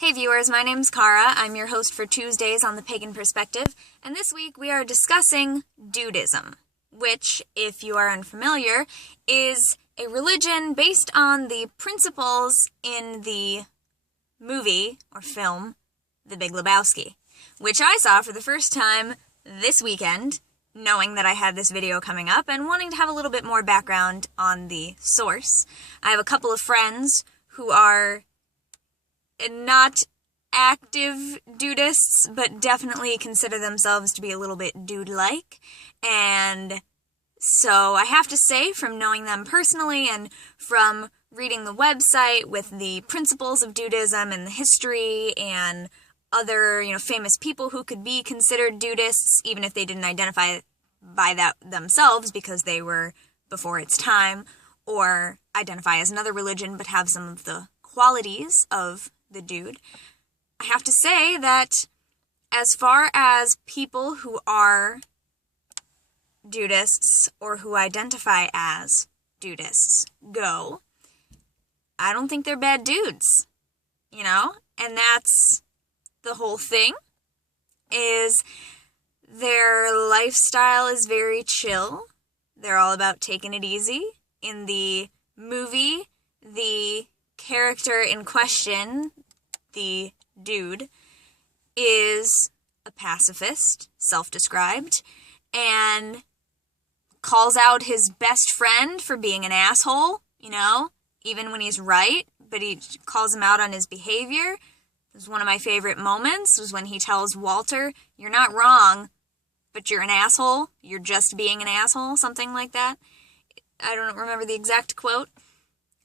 Hey viewers, my name's Kara. I'm your host for Tuesdays on the Pagan Perspective, and this week we are discussing Dudeism, which, if you are unfamiliar, is a religion based on the principles in the movie or film The Big Lebowski, which I saw for the first time this weekend, knowing that I had this video coming up and wanting to have a little bit more background on the source. I have a couple of friends who are not active dudists, but definitely consider themselves to be a little bit dude-like, and so I have to say, from knowing them personally and from reading the website with the principles of Dudeism and the history and other, famous people who could be considered dudists, even if they didn't identify by that themselves because they were before its time, or identify as another religion but have some of the qualities of the dude. I have to say that as far as people who are dudists or who identify as dudists go, I don't think they're bad dudes, and that's the whole thing, is their lifestyle is very chill. They're all about taking it easy. In the movie, the character in question, the dude, is a pacifist, self-described, and calls out his best friend for being an asshole, even when he's right, but he calls him out on his behavior. It was one of my favorite moments, was when he tells Walter, "You're not wrong, but you're an asshole. You're just being an asshole," something like that. I don't remember the exact quote.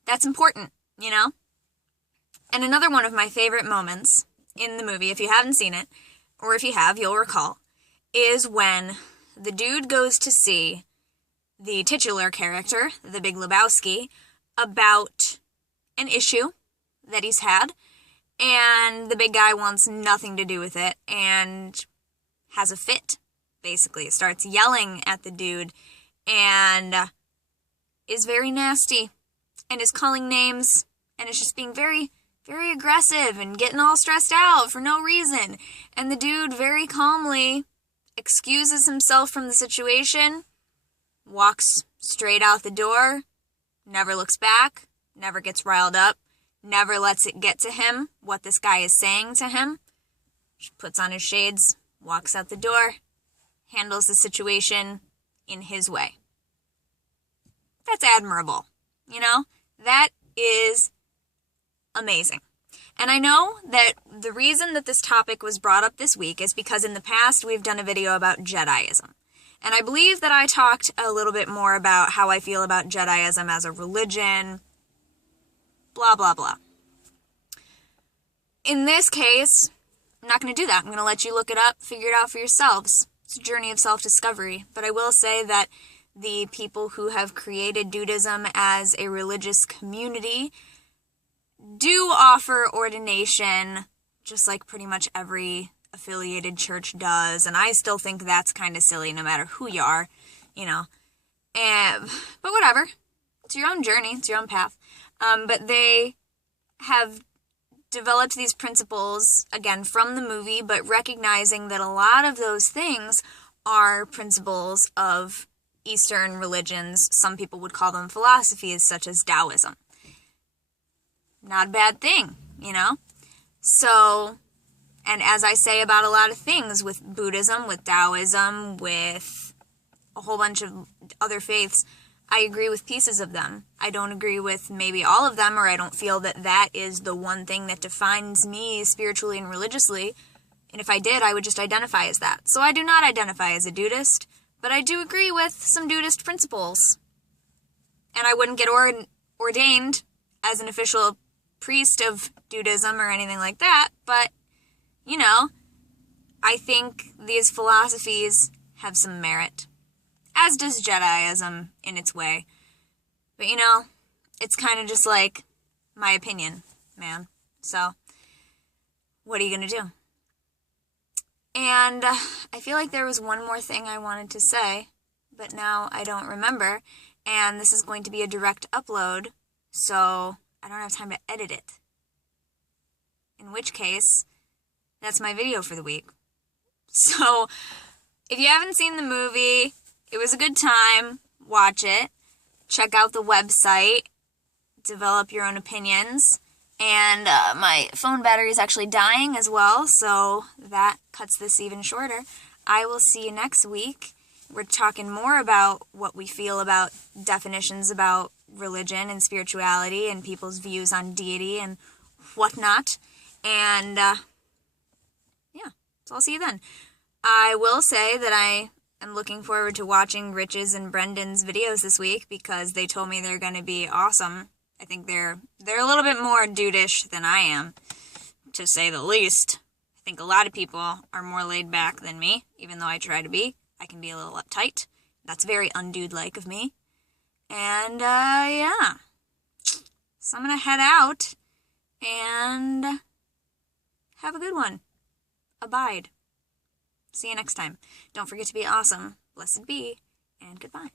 That's important, And another one of my favorite moments in the movie, if you haven't seen it, or if you have, you'll recall, is when the dude goes to see the titular character, the Big Lebowski, about an issue that he's had, and the big guy wants nothing to do with it, and has a fit, basically. Starts yelling at the dude, and is very nasty, and is calling names, and is just being very, very aggressive, and getting all stressed out for no reason. And the dude very calmly excuses himself from the situation, walks straight out the door, never looks back, never gets riled up, never lets it get to him what this guy is saying to him. Just puts on his shades, walks out the door, handles the situation in his way. That's admirable, That is amazing. And I know that the reason that this topic was brought up this week is because in the past we've done a video about Jediism. And I believe that I talked a little bit more about how I feel about Jediism as a religion, blah, blah, blah. In this case, I'm not going to do that. I'm going to let you look it up, figure it out for yourselves. It's a journey of self-discovery. But I will say that the people who have created Dudeism as a religious community do offer ordination, just like pretty much every affiliated church does, and I still think that's kind of silly no matter who you are, but whatever. It's your own journey, it's your own path. But they have developed these principles, again, from the movie, but recognizing that a lot of those things are principles of Eastern religions. Some people would call them philosophies, such as Taoism. Not a bad thing, So, and as I say about a lot of things with Buddhism, with Taoism, with a whole bunch of other faiths, I agree with pieces of them. I don't agree with maybe all of them, or I don't feel that that is the one thing that defines me spiritually and religiously. And if I did, I would just identify as that. So I do not identify as a Dudeist, but I do agree with some Dudeist principles. And I wouldn't get ordained as an official priest of Dudeism or anything like that, but, I think these philosophies have some merit, as does Jediism in its way. But, it's kind of just like my opinion, man. So, what are you going to do? And I feel like there was one more thing I wanted to say, but now I don't remember, and this is going to be a direct upload, so I don't have time to edit it. in which case, that's my video for the week. So, if you haven't seen the movie, it was a good time. Watch it. Check out the website. Develop your own opinions. And my phone battery is actually dying as well, so that cuts this even shorter. I will see you next week. We're talking more about what we feel about definitions about religion and spirituality and people's views on deity and whatnot. And, so I'll see you then. I will say that I am looking forward to watching Rich's and Brendan's videos this week because they told me they're going to be awesome. I think they're a little bit more dudeish than I am, to say the least. I think a lot of people are more laid back than me, even though I try to be. I can be a little uptight. That's very undude-like of me. And, so I'm going to head out and have a good one. Abide. See you next time. Don't forget to be awesome. Blessed be, and goodbye.